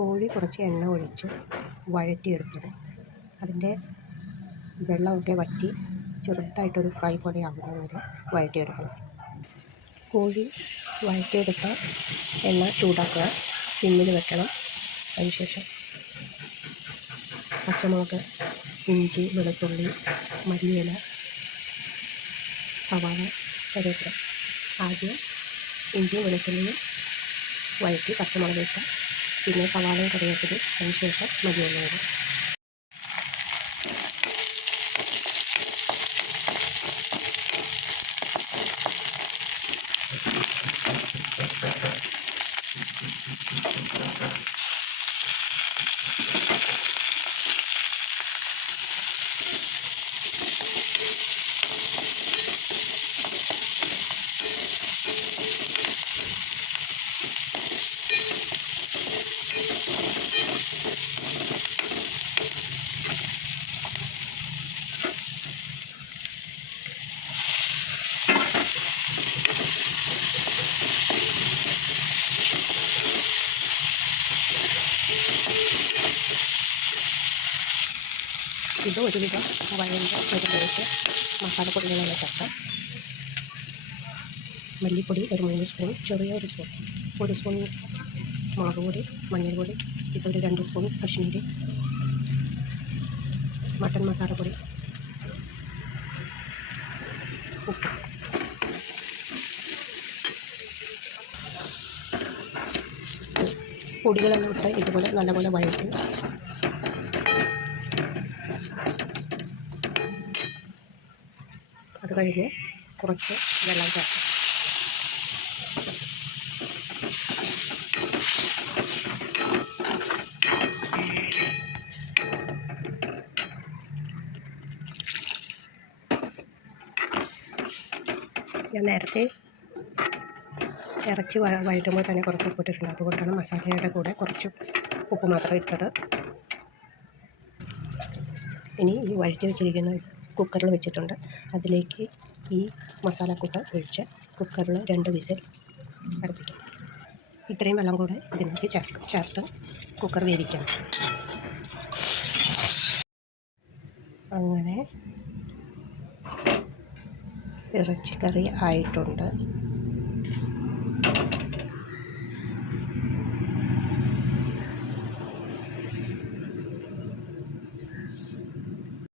കോഴി കുറച്ച് എണ്ണ ഒഴിച്ച് വഴറ്റിയെടുത്തത്. അതിൻ്റെ വെള്ളമൊക്കെ വറ്റി ചെറുതായിട്ടൊരു ഫ്രൈ പോലെ ആകുന്നത് വരെ വഴറ്റിയെടുക്കണം. കോഴി വഴറ്റിയെടുത്ത എണ്ണ ചൂടാക്കുക, സിമ്മിൽ വെക്കണം. അതിനുശേഷം പച്ചമുളക്, ഇഞ്ചി, വെളുത്തുള്ളി, മല്ലിയില, സവാള, കറിവേപ്പില. ആദ്യം ഇഞ്ചിയും വെളുത്തുള്ളിയും വഴറ്റി പച്ചമുളക് ഇട്ട്, പിന്നെ സവാളയും കറിവേപ്പിലയും, അതിനുശേഷം മല്ലിയില ഇടും. ഇത് ഒരുവിധം വഴണ്ട് വരുമ്പോഴേക്ക് മസാലപ്പൊടികളെല്ലാം ചേർക്കാം. മല്ലിപ്പൊടി ഒരു 3 സ്പൂൺ, ചെറിയൊരു സ്പൂൺ, 1 സ്പൂൺ മുളക് പൊടി, മഞ്ഞൾപ്പൊടി, ഇതൊരു 2 സ്പൂൺ കശ്മീരി, മട്ടൻ മസാലപ്പൊടി, ഉപ്പ്. പൊടികളെല്ലാം ഇട്ട് ഇതുപോലെ നല്ലപോലെ വഴറ്റി അത് കഴിഞ്ഞ് കുറച്ച് വെള്ളം ചേർക്കാം. ഞാൻ നേരത്തെ ഇറച്ചി വഴറ്റുമ്പോൾ തന്നെ കുറച്ച് ഉപ്പിട്ടിട്ടുണ്ട്. അതുകൊണ്ടാണ് മസാലയുടെ കൂടെ കുറച്ച് ഉപ്പ് മാത്രം ഇട്ടത്. ഇനി ഈ വഴറ്റി വെച്ചിരിക്കുന്ന കുക്കറിൽ വെച്ചിട്ടുണ്ട്. അതിലേക്ക് ഈ മസാലക്കൂട്ട് ഒഴിച്ച് കുക്കറിൽ 2 വിസിൽ അടുപ്പിക്കും. ഇത്രയും വെള്ളം കൂടെ ഇതിലേക്ക് ചേർത്ത് കുക്കർ വേവിക്കണം. അങ്ങനെ ഇറച്ചിക്കറി ആയിട്ടുണ്ട്.